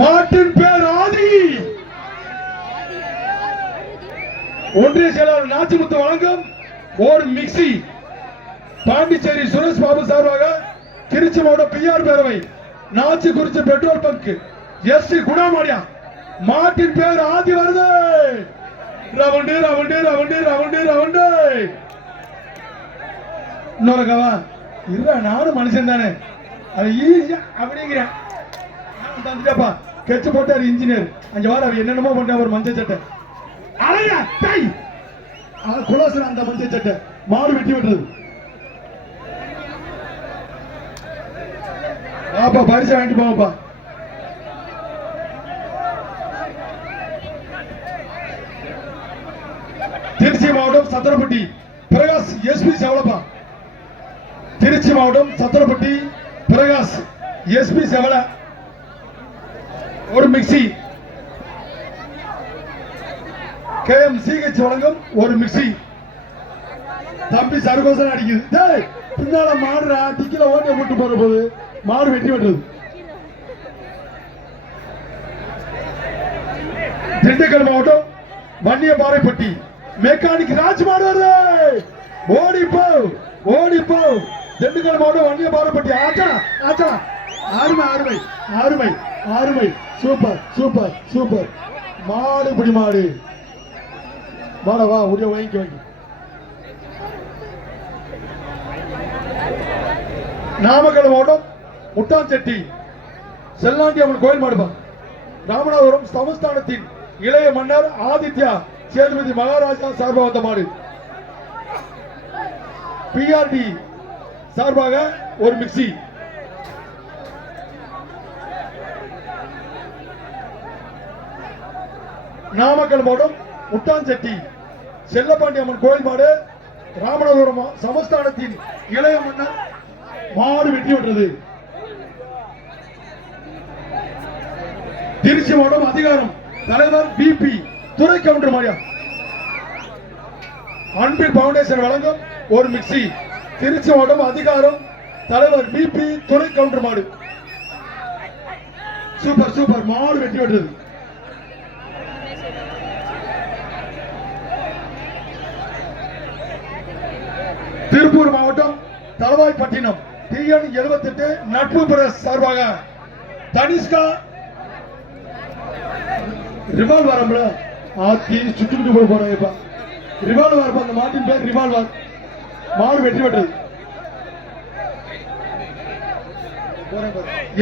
மாட்டின் பேர் ஆதி. ஒன்றிய செயலாளர் நாச்சிமுத்து வழங்கும் ஒரு மிக்சி பாண்டிச்சேரி சுரேஷ் பாபு சார்பாக திருச்சி மாவட்ட P R Nachikurichi petrol bunk S D குணாமணியா. மாட்டின் பேர் ஆதி வருது. Round round round round round. இன்னொரு கவா. இல்ல நானும் மனுஷன் தானே அது ஈஸியா அப்படிங்கிறேன். நான் தந்துட்டப்பா கெச்சு போட்டாரு இன்ஜினியர் அங்க வார அவர் என்னென்னமோ பண்ண ஒரு மஞ்சள் சட்டை. அலையா டை குலோசன் அந்த மஞ்சள் சட்டை. மாடு வெட்டி விட்டுறது ஆப்பா பரிசு வாங்கிட்டு போங்கப்பா. திருச்சி மாவட்டம் சத்திரப்பட்டி. பிரகாஷ் எஸ்பி செவலப்பா திருச்சி மாவட்டம் சத்திரப்பட்டி பிரகாஷ் எஸ்பி செவலை ஒரு மிக்சி. கேஎம் சிஹெச் வழங்கும் ஒரு மிக்சி. தம்பி சர்கோசன் அடிக்குது. டேய் பின்னால மாடுறா டிக்கில ஓட்ட போட்டு போற போது மாடு வெட்டி விட்டுறது திண்டுக்கல் மாவட்டம் வன்னியபாறைப்பட்டி. மெக்கானிக் ராஜ் மாடு வருது. ஓடி போ ஓடி போ. திண்டுக்கல் மாவட்டம் வன்னியபாறைப்பட்டி. ஆச்சா ஆச்சா. அருமை அருமை அருமை அருமை சூப்பர் சூப்பர் சூப்பர். மாடு பிடி மாடு. வாட வா உடைய வாங்கி வாங்கி நாமக்கல் மாவட்டம் முட்டாஞ்செட்டி. செல்லாண்டி அம்மன் கோயில் மாடுபா ராமநாதபுரம் சமஸ்தானத்தின் இளைய மன்னர் ஆதித்யா சேதுபதி மகாராஜா சார்பாக வந்த மாடு. பிஆர்டி சார்பாக ஒரு மிக்சி. நாமக்கல் மாவட்டம் முட்டாஞ்செட்டி. செல்லப்பாண்டி அம்மன் கோயில் மாடு ராமநாதபுரம் சமஸ்தானத்தின் இளைய மன்னர் மாடு வெட்டி விட்டது திருச்சி மாவட்டம் அதிகாரம் தலைவர் பிபி துறை கவுண்டர் மாரியா அன்பில் பவுண்டேஷன் வழங்கும் ஒரு மிக்சி. திருச்சி மாவட்டம் அதிகாரம் தலைவர் பிபி துறை கவுண்டர் மாடு. சூப்பர் சூப்பர் மாடு வெட்டி விட்டது திருப்பூர் மாவட்டம் தலவாய்ப்பட்டினம். டிஎன் எழுபத்தெட்டு நட்பு பிரஸ் சார்பாக தனிஷ்கா ரிவால்வரம்ல ஆத்தி சுட்டுக்கிட்டு போய் போறேன் ரிவால்வர் அந்த மாட்டின் பேர் ரிவால்வர் மாடு வெற்றி பெற்றது.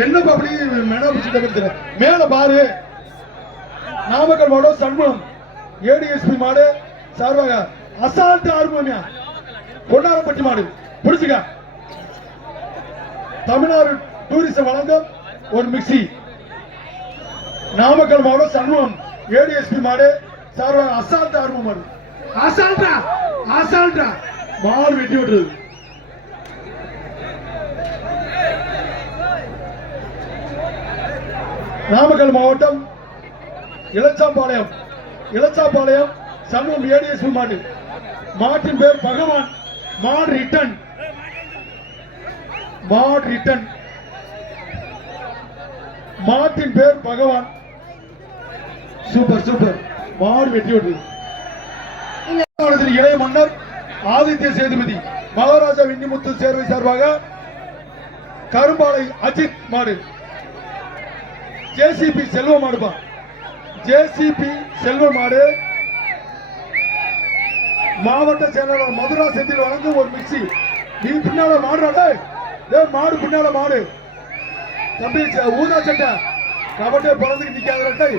என்ன அப்படி மென பிடிச்சிட்டு மேல பாரு. நாமக்கல் மாவட்டம் சண்முகம். ஏடிஎஸ்பி மாடு சார்பாக அசால்ட் ஆர்மோனியா. பொன்னாரப்பட்டி மாடு. புடிச்சுக்க தமிழ்நாடு டூரிசம் வழங்கும் ஒரு மிக்சி. நாமக்கல் மாவட்டம் சண்முகம் ஏடிஎஸ்பி மாடு. சார்பாக அசால்ட் ஆர்வம் மாடு அசால்ட்டா அசால்ட்டா மாடு வெட்டி விட்டுறது நாமக்கல் மாவட்டம் இளச்சாம்பாளையம் இளச்சாம்பாளையம் சண்முகம் ஏடிஎஸ்பி மாடு. மாட்டின் பேர் பகவான். மாட் ரிட்டன் மாட் ரிட்டன் மாட்டின் பேர் பகவான் சூப்பர் சூப்பர் மாடு வெட்டி இளைய மன்னர் ஆதித்ய சேதுபதி மகாராஜா விண்ணிமுத்து சேர்வை சார்பாக கரும்பாலை அஜித் மாடு. ஜேசிபி செல்வ மாடுபா. ஜேசிபி செல்வ மாடு. மாவட்ட செயலாளர் மதுரா செந்தில் வழங்கும் ஒரு மிக்சி. நீ பின்னால மாடுறாடே டேய். மாடு பின்னால மாடு. தம்பி ச- ஊதா சட்டை. கபட்டே பிறந்துக்கு நிக்காத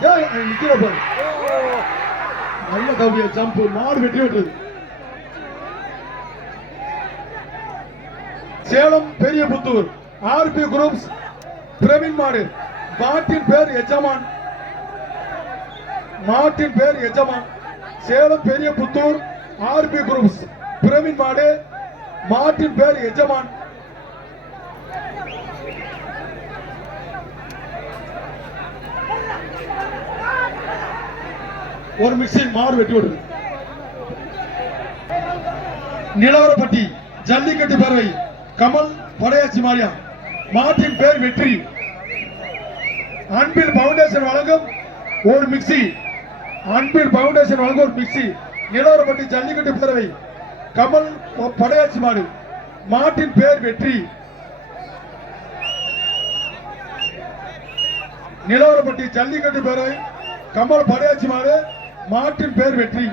ஏய் நிக்கிற பாரு. நல்ல தம்பிய ஜம்பு மாடு வெட்டி விட்டுறது. சேலம் பெரிய புத்தூர் ஆர்பி குரூப்ஸ் பிரவீன் மாடு. மாட்டின் பேர் எஜமான். மாட்டின் பேர் எஜமான். சேலம் பெரிய புத்தூர் ஆர்பி குரூப்ஸ் பிரவீன் மாடு மாட்டின் பேர் எஜமான். ஒரு மிக்சி மாடு வெட்டி விடுது. நிலவரப்பட்டி ஜல்லிக்கட்டு பேரவை கமல் படையாச்சி மாரியா. மாட்டின் பேர் வெற்றி. அன்பில் பவுண்டேஷன் வழங்கும் ஒரு மிக்ஸி அன்பில் பவுண்டேஷன் வழங்கும் ஒரு மிக்ஸி நிலவரப்பட்டி ஜல்லிக்கட்டு பேரவை கமல் படையாச்சி மாடு மாட்டின் பேர் வெற்றி. நிலவரப்பட்டி ஜல்லிக்கட்டு பேரவை கமல் படையாச்சி மாடு மாட்டின் பேர் வெற்றி.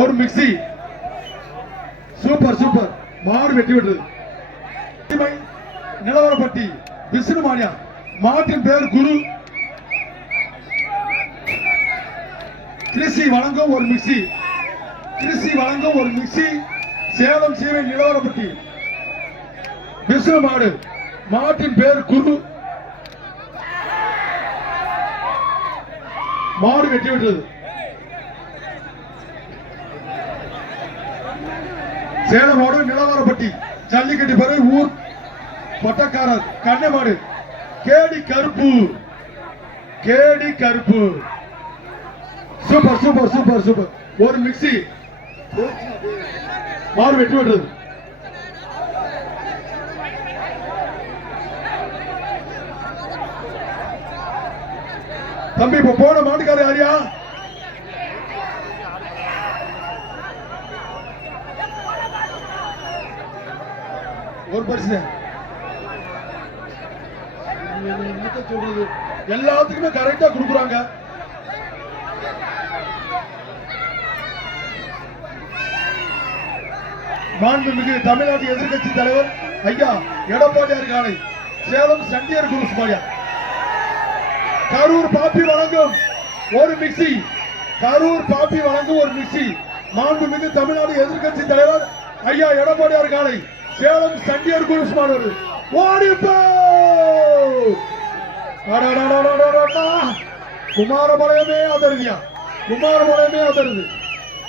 ஒரு மிக்ஸி சூப்பர் சூப்பர். மாடு வெட்டி விட்டது நிலவரப்பட்டி விஷ்ணு மாடியா மாட்டின் பேர் குரு. கிருஷி வழங்கும் ஒரு மிக்சி கிருஷி வழங்கும் ஒரு மிக்சி சேலம் சீவை நிலவரப்பட்டி. விஷ்ணு மாடு. மாட்டின் பேர் குரு. மாடு வெட்டி விட்டது. சேலமோடு நிலவரப்பட்டி. ஜல்லிக்கட்டு பிறகு ஊர். பட்டக்காரர். கண்ணமாடு கேடி கருப்பு. கேடி கருப்பு. Super super super super. ஒரு மிக்ஸி. மாறு வெட்டி விடுறது. தம்பி இப்ப போன மாட்டுக்காரு யாரியா? ஒரு பரிசு. சொல்றது எல்லாத்துக்குமே கரெக்டா கொடுக்குறாங்க. மாண்புமிகு தமிழ்நாட்டு எதிர்க்கட்சி தலைவர் ஐயா எடப்பாடியார் காலை. சேலம் சண்டியர் குருஸ் மாயா கரூர் பாப்பி வழங்கும் ஒரு மிக்ஸி கரூர் பாப்பி வழங்கும் ஒரு மிக்ஸி மாண்புமிகு தமிழ்நாடு எதிர்க்கட்சி தலைவர் ஐயா எடப்பாடியார் காலை. சேலம் சண்டியர் குருஸ் மாணவர் ஓடிப்போ. குமாரபாளையமே அதருதியா குமாரபாளையமே அதருது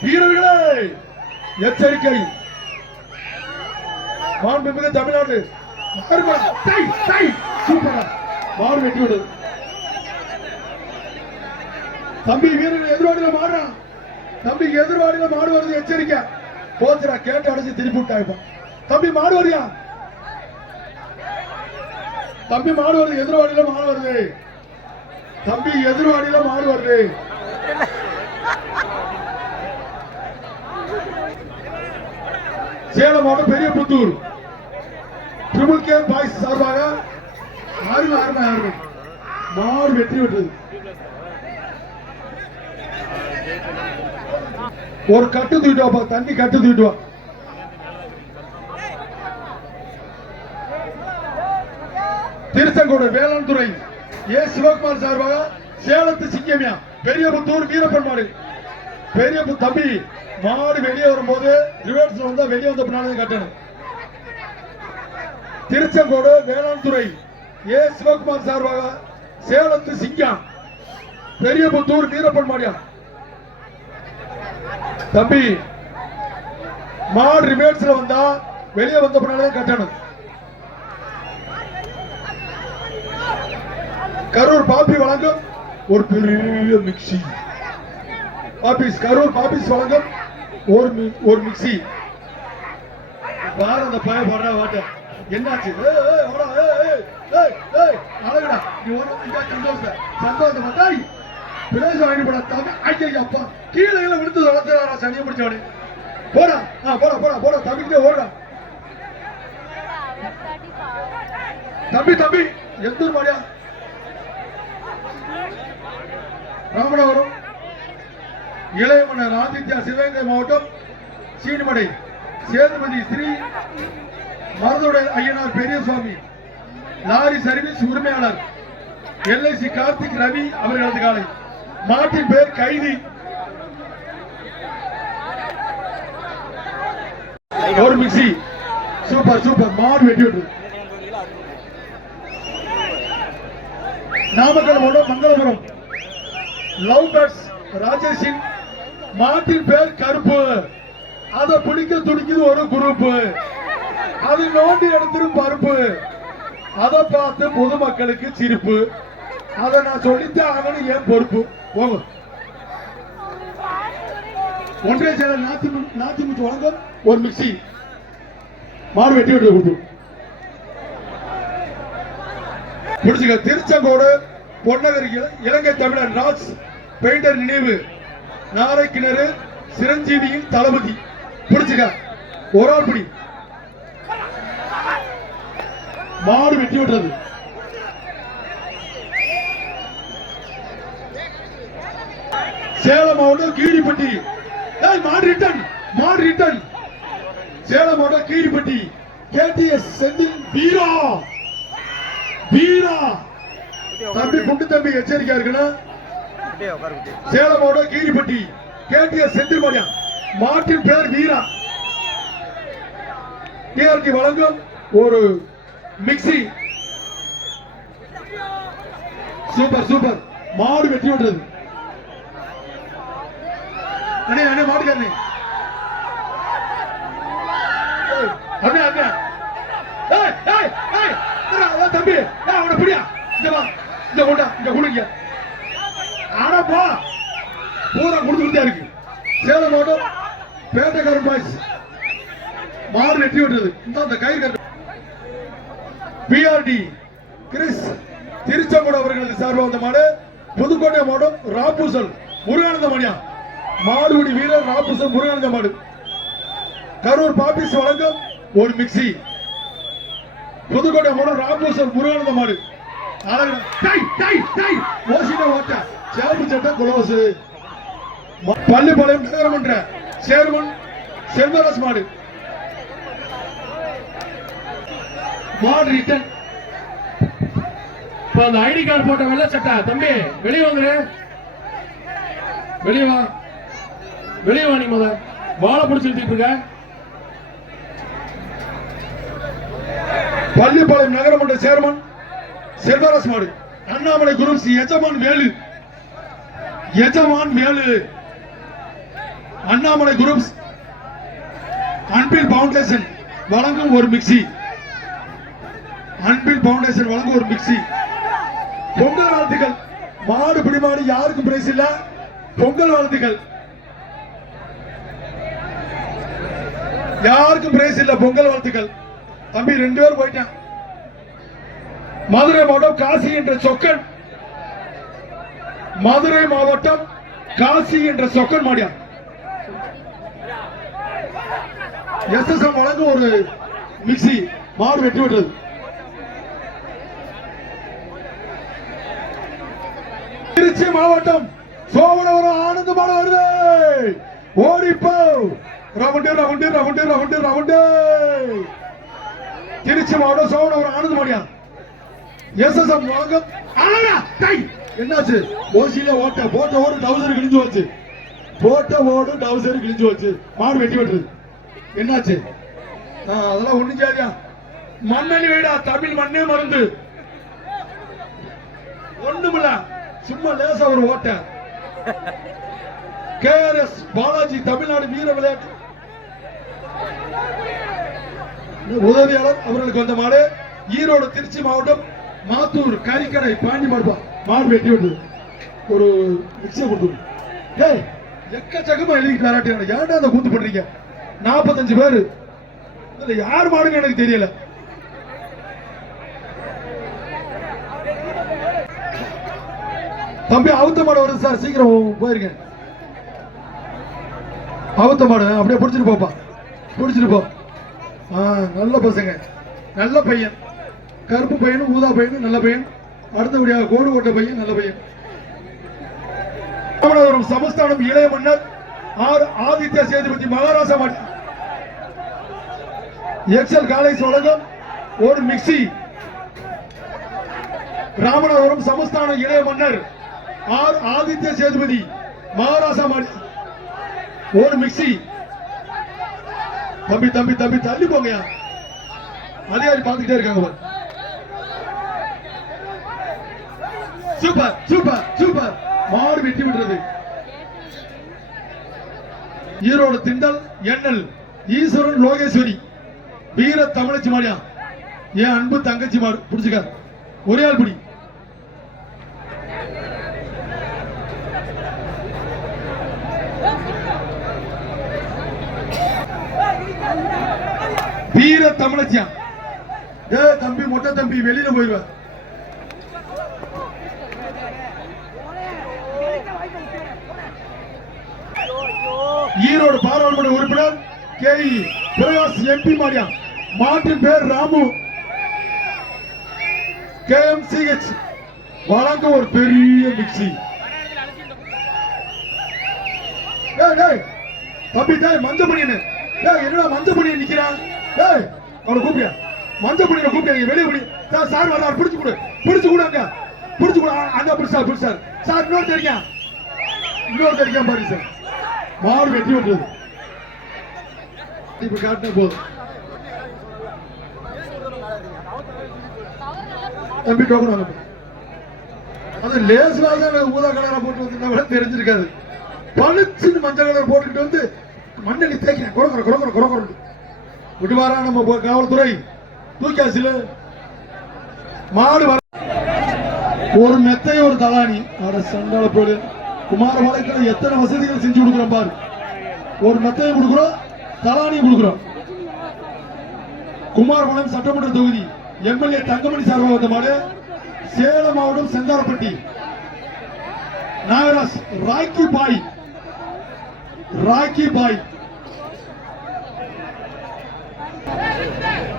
வீரர்களே எச்சரிக்கை. மாண்புமிகு தமிழ்நாடு. மாறுபா. டை, மாறு வெட்டி தம்பி வீரர்கள் எதிர்வாடியில மாறுறான் தம்பி எதிர்வாடியில மாடு வருது எச்சரிக்கை. போச்சுடா கேட்டு அடைச்சு திருப்பி விட்டா தம்பி மாடு வரியா தம்பி மாடு வருது எதிர்வாடியில மாடு வருது தம்பி எதிர்வாடியில மாறு வருது. சேலம் மாவட்டம் பெரிய புத்தூர் ட்ரிபிள் கே பாய்ஸ் சார்பாக ஆறுங்க மாறு ஆறுங்க வெற்றி பெற்றது. ஒரு கட்டு தூக்கிட்டு தண்ணி கட்டு தூக்கிட்டு வா. திருச்செங்கோடு வேளாண் துறை ஏ சிவகுமார் சார்பாக சேலத்து சிங்கமியா. பெரியபுத்தூர் வீரப்பன் மாடு பெரிய தம்பி மாடு வெளியே வரும்போது ரிவர்ஸ்ல வந்தா வெளியே வந்த பின்னாடி கட்டணும். திருச்செங்கோடு வேளாண் துறை. ஏ சிவகுமார் சார்பாக சேலத்து சிங்கம் பெரியபுத்தூர் வீரப்பன் மாடியா தம்பி மாடு ரிவர்ஸ்ல வந்தா வெளியே வந்த பின்னாடி கட்டணும். கரூர் பாப்பி வழங்கும் ஒரு பெரிய மிக்ஸி. பாப்பிஸ் கரூர் பாப்பிஸ் வழங்கும் ஒரு ஒரு மிக்ஸி. பாரு அந்த பய போடுற வாட்ட. என்னாச்சு? ஏய், ஏய், ஏய், ஏய், அழகுடா. நீ ஒரு இங்க சந்தோஷம் சந்தோஷம்? டேய் வாங்கி போட தம்பி ஐயா அப்பா கீழே கீழே விழுந்து வளர்த்துறாரா சனியை பிடிச்சவனே போடா ஆ போடா போடா போடா தம்பிக்கிட்டே ஓடுறா தம்பி தம்பி எந்த ஊர் ராமநாதபுரம். இளைய மன்னர் ஆதித்யா சிவகங்கை மாவட்டம் சீனிமடை. சேதுபதி ஸ்ரீ மருதுடை ஐயனார் பெரியசுவாமி. லாரி சர்வீஸ் உரிமையாளர். எல்ஐசி கார்த்திக் ரவி அவர்களது காலை. மாட்டின் பேர் கைதி. ஒரு மிக்சி சூப்பர் சூப்பர். மாடு வெட்டி விட்டு நாமக்கல் மண்டலம் மங்களபுரம் லவ் பேர்ட்ஸ் ராஜேஷின் மாட்டின் பேர் கருப்பு. அதை பிடிக்க துடிக்குது ஒரு குரூப் அது நோண்டி எடுத்துரும் பருப்பு. அதை பார்த்து பொதுமக்களுக்கு சிரிப்பு. அதை நான் சொல்லித்தான் ஆகணும் ஏன் பொறுப்பு? போங்க. ஒன்றிய செயலர் நாத்தி முத்து வாழ்க்கம் ஒரு மிக்சி. மாடு வெட்டி விட்டு கொடுத்து. புடிச்சுக்க திருச்செங்கோடு பொன்னகர் இலங்கை தமிழன் ராஜ் பெயிண்டர் நினைவு. நாரை கிணறு சிரஞ்சீவியின் தளபதி. புடிச்சுக்க ஒரு ஆள் பிடி. மாடு வெட்டி விட்டது சேலம் மாவட்டம் கீரிப்பட்டி. மாடு ரிட்டன் மாடு ரிட்டன் சேலம் மாவட்டம் கீரிப்பட்டி. கேடிஎஸ் செந்தில் வீரா. வீரா! தம்பி குண்டு தம்பி எச்சரிக்கையா இருக்கணும்? சேலம் மாவட்டம் கீரிப்பட்டி கேடிஎஸ் செந்தில் மாடியா மாட்டின் பேர் வீரா. டிஆர்டி வழங்கும் ஒரு மிக்ஸி. Super super. மாடு வெற்றி விடுறது அண்ணே அண்ணே மாட்டுக்காரனே ஏய், அண்ணே அண்ணே ஏய் ஏய் ஏய் இருடா, அதான் தம்பி ஏய் அவனை பிடியா இங்க வா இங்க கொண்டா இங்க குடுங்க ஆனா போ பூரா கொடுத்துக்கிட்டே இருக்கு சேலம் மாவட்டம் பேட்டைக்காரன் பாய்ஸ் மாடு வெட்டி விட்டுறது இந்த அந்த கயிறு கட்டு பிஆர்டி கிறிஸ் திருச்செங்கோடு அவர்களது சார்பாக வந்த மாடு புதுக்கோட்டை மாவட்டம் ராப்பூசல் முருகானந்த மணியா மாடுபிடி வீரர் ராப்பூசல் முருகானந்த மாடு கரூர் பாபிஸ் வழங்கும் ஒரு மிக்ஸி புதுக்கோட்டை மூலம் ராப்பூசல் முருகானந்த மாடு. டை டை டை பள்ளிப்பாளையம் நகரமன்ற சேர்மன் செல்வராஜ் மாடு. மாடு ரிட்டன் இப்ப அந்த ஐடி கார்டு போட்ட வெள்ள சட்டை. தம்பி வெளியே வந்துரு வெளியே வா. வெளியே வா நீ முத வாழை பிடிச்சி இருக்க. பள்ளிப்பாளையம் நகரமன்ற சேர்மன் செல்வராஜ் மாடு அண்ணாமலை குரூப்ஸ் எஜமான் வேலு. எஜமான் வேலு. அண்ணாமலை குரூப்ஸ் அன்பில் பவுண்டேஷன் வழங்கும் ஒரு மிக்ஸி. அன்பில் பவுண்டேஷன் வழங்கும் ஒரு மிக்ஸி. பொங்கல் வாழ்த்துக்கள். மாடு பிடிமாடு யாருக்கும் பிரைஸ் இல்ல. பொங்கல் வாழ்த்துக்கள். யாருக்கும் பிரைஸ் இல்ல பொங்கல் வாழ்த்துக்கள். தம்பி ரெண்டு பேரும் போயிட்டான். மதுரை மாவட்டம் காசி என்ற சொக்கன். மதுரை மாவட்டம் காசி என்ற சொக்கன் மாடியா எஸ் எஸ் வழங்கும் ஒரு மிக்சி மாடு வெட்டி விட்டது திருச்சி மாவட்டம் சோழவரம் ஆனந்த மாடு வருது. ஓடிப்போ. Round round round round round. Trichy மாவட்டம் சோழவரம் ஆனந்த மாடியா எஸ்எஸ்எம் வழங்கும். என்னாச்சு? ஓசியில ஓட்ட போட்ட ஓடு டவுசர் கிழிஞ்சு வச்சு போட்ட ஓடு டவுசர் கிழிஞ்சு வச்சு மாடு வெட்டி விட்டுருது. என்னாச்சு? அதெல்லாம் ஒண்ணும் சரியா மண்ணெண்ணி வீடா தமிழ் மண்ணே மருந்து. ஒண்ணுமில்ல சும்மா லேசா ஒரு ஓட்ட. கேஆர்எஸ் பாலாஜி தமிழ்நாடு வீர விளையாட்டு. உதவியாளர் அவர்களுக்கு வந்த மாடு ஈரோடு திருச்சி மாவட்டம் மாத்தூர் கறிக்கடை பாண்டி மாடுபா மாடு வெட்டி விட்டு ஒரு மிக்சியை கொடுத்து ஏய் எக்கச்சக்கமா எழுதி வராட்டி ஏன்டா அந்த கூத்து பண்றீங்க நாற்பத்தஞ்சு பேரு. இதுல யார் மாடுன்னு எனக்கு தெரியல. தம்பி அவுத்த மாடு வருது சார். சீக்கிரம் போயிருங்க. அவுத்த மாடு அப்படியே பிடிச்சிட்டு போப்பா. பிடிச்சிட்டு போ. நல்ல பசங்க. நல்ல பையன். கருப்பு பையனும் ஊதா பையனும் நல்ல பையன். அடுத்தபடியாக கோடு ஓட்ட பையன் நல்ல பையன். ராமநாதபுரம் சமஸ்தானம் இளைய மன்னர் ஆர் ஆதித்ய சேதுபதி மகாராசா மாடி எக்ஸல் காலேஜ் வழங்கும் ஒரு மிக்ஸி. ராமநாதபுரம் சமஸ்தான இளைய மன்னர் ஆர் ஆதித்ய சேதுபதி மகாராசா மாடி ஒரு மிக்ஸி. தம்பி தம்பி தம்பி தள்ளி போங்கயா அதிகாரி பார்த்துக்கிட்டே இருக்காங்க சூப்பர் சூப்பர் சூப்பர். மாடு வெட்டி விடுறது ஈரோடு திண்டல் எண்ணல் ஈஸ்வரன் லோகேஸ்வரி. வீர தமிழச்சி மாடியா என் அன்பு தங்கச்சி மாடு பிடிச்சிக்க. ஒரே ஆள் பிடி வீர தமிழச்சியான். ஏ தம்பி மொட்டை தம்பி வெளியில போயிடுவேன் ஈரோடு பாராளுமன்ற உறுப்பினர் கே. பிரகாஷ் எம்பி மாரியா. மாட்டின் பேர் ராமு. கே. எம். சிஹெச் வழங்க ஒரு பெரிய மிக்சி. தம்பி டேய் மஞ்சள் பண்ணியனு என்னடா மஞ்சள் பண்ணியன் நிக்கிறான்? டேய் அவனை கூப்பியா மஞ்ச பணியனை கூப்பியா வெளியே புள்ளி சார் சார் வர்றார். பிடிச்சு கொடு. பிடிச்சு கொடு அங்க. பிடிச்சு கொடு. அங்க பிடிச்சு சார் பிடிச்சு சார். சார் இன்னொரு தெரியும் இன்னொரு தெரியும் பாரு சார். மாடு வெட்டி விட்டுறது இப்ப காட்டின போதும். தம்பி டோக்கன் வாங்க. அது லேஸ் தான் ஊதா கலரா போட்டு வந்திருந்தா கூட தெரிஞ்சிருக்காது. பளிச்சுன்னு மஞ்சள் கலர் போட்டுக்கிட்டு வந்து மண்ணெண்ணி தேய்க்கிறேன். குறக்குற குறக்குற குறக்குற விடுவாரா நம்ம காவல்துறை? தூக்காசில மாடு வர ஒரு மெத்தை ஒரு தலானி அட சண்டால போடு குமாரபாளையத்தில் எத்தனை வசதிகள் செஞ்சு கொடுக்குறோம் பாரு. ஒரு மெத்தையும் கொடுக்குறோம் தலானியும் கொடுக்குறோம். குமாரபாளையம் சட்டமன்ற தொகுதி. எம்எல்ஏ தங்கமணி சார்பாக வந்த மாடு. சேலம் மாவட்டம் செந்தாரப்பட்டி நாகராஜ் ராக்கி பாய் ராக்கி பாய்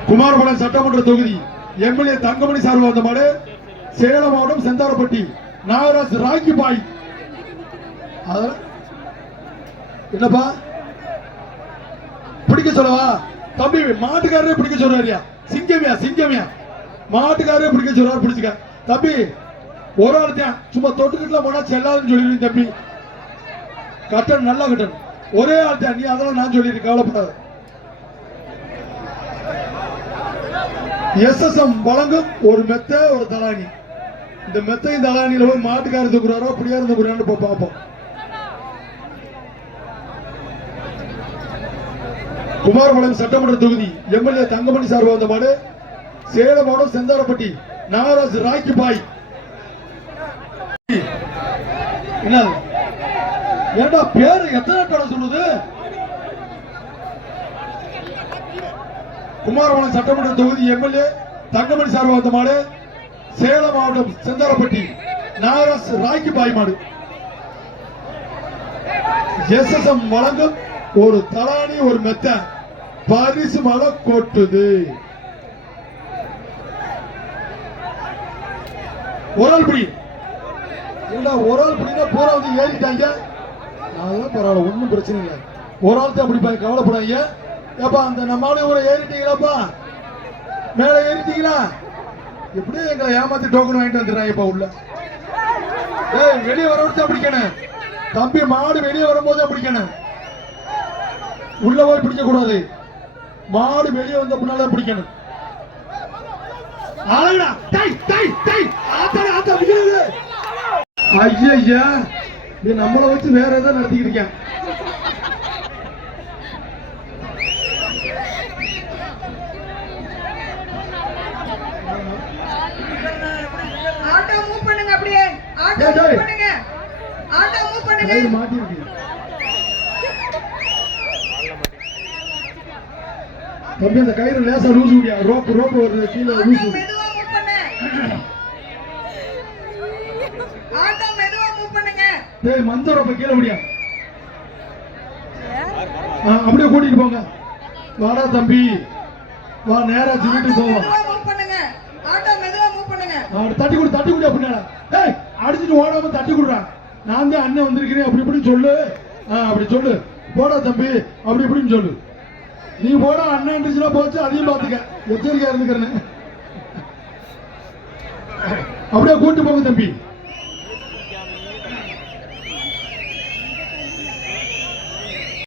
குமாரபாளையம் சட்டமன்ற தொகுதி எம்எல்ஏ தங்கமணி சார்பாக வந்த மாடு சேலம் மாவட்டம் செந்தாரப்பட்டி நாகராஜ் ராக்கி பாய் என்னப்பா? பிடிக்க சொல்லவா? தம்பி மாட்டுக்காரரே பிடிக்க சொல்றாருயா? சிங்கமியா சிங்கமியா. மாட்டுக்காரரே பிடிக்க சொல்றாரு பிடிச்சிக்க. தம்பி ஒரு ஆள் தான். சும்மா தொட்டுக்கிட்டுல போனா செல்லாதுன்னு சொல்லிடுவீங்க தம்பி. கட்டன் நல்லா கட்டன். ஒரே ஆள் தான். நீ அதெல்லாம் நான் சொல்லிடுறேன் கவலைப்படாது. எஸ்எஸ்எம் வழங்கும் ஒரு மெத்த ஒரு தலானி. இந்த மெத்தையும் தலானியில போய் மாட்டுக்காரர் தூக்குறாரோ அப்படியா இருந்து போய் பார்ப்போம். குமாரபாளையம் சட்டமன்ற தொகுதி எம்எல்ஏ தங்கமணி சார் வந்த மாடு சேலம் மாவட்டம் செந்தாரப்பட்டி நாகராஜ் ராக்கி பாய் என்ன? ஏண்டா பேரு எத்தனை கடை சொல்லுது? குமாரபாளையம் சட்டமன்ற தொகுதி எம்எல்ஏ தங்கமணி சார்பா மாடு சேலம் மாவட்டம் செந்தாரப்பட்டி நாகராஜ் ராய்க்கு பாய் மாடு. எஸ்எஸ்எம் வழங்கும் ஒரு தலானி ஒரு மெத்த பரிசு மலை கொட்டுது. ஒரு ஆள் பிடி. இல்ல ஒரு ஆள் பிடினா பூரா வந்து ஏறிட்டாங்க. அதெல்லாம் பரவாயில்ல ஒன்றும் பிரச்சனை இல்லை. ஒரு ஆள் தான் பிடிப்பாங்க கவலைப்படாங்க ஏப்பா அந்த நம்மளும் ஊரை ஏறிட்டீங்களாப்பா? மேல ஏறிட்டீங்களா? எப்படியும் எங்களை ஏமாத்தி டோக்கன் வாங்கிட்டு வந்துடுறாங்க இப்போ உள்ள. ஏய் வெளியே வர தான் பிடிக்கணும். தம்பி மாடு வெளியே வரும்போது பிடிக்கணும். உள்ள போய் பிடிக்க கூடாது மாடு வெளியே வந்த பின்னால பிடிக்கணும். அழகா டை டை டை ஆத்தட ஆத்தா விக்கிறது ஐயா நீ நம்மள வச்சு வேற ஏதாவது நடத்திக்கிட்டு இருக்கேன் ஆட்டோ மூவ் பண்ணுங்க அப்படியே ஆட்டோ டேய், டேய். மூவ் பண்ணுங்க. ஆட்டோ மூவ் பண்ணுங்க. மாட்டி இருக்கு தம்பி அந்த கயிறு லேசா லூஸ் விடியா ரோப்பு ரோப்பு வருது கீழே ஆட்டோ லூஸ் மெதுவா மூவ் பண்ணு ஆட்டோ மெதுவா மூவ் பண்ணுங்க. டேய் மஞ்ச ரோப்பை கீழே விடியா ஆ, அப்படியே கூட்டிட்டு போங்க. வாடா தம்பி. வா வீட்டுக்கு ஆட்டோ போவோம். ஆட்டோ மெதுவா மூவ் பண்ணுங்க. தட்டி கொடு தட்டி கொடு அப்படின்னா டேய் அடிச்சுட்டு ஓடாம தட்டி கொடுறான் நான் தான் அண்ணன் வந்திருக்கிறேன். அப்படி இப்படின்னு சொல்லு. ஆ அப்படி சொல்லு. போடா தம்பி. அப்படி இப்படின்னு சொல்லு. நீ போடா அண்ணன் இருந்துச்சுன்னா போச்சு. அதையும் பார்த்துக்க. எச்சரிக்கையா இருந்துக்கிறேன் அப்படியே கூட்டு போங்க தம்பி.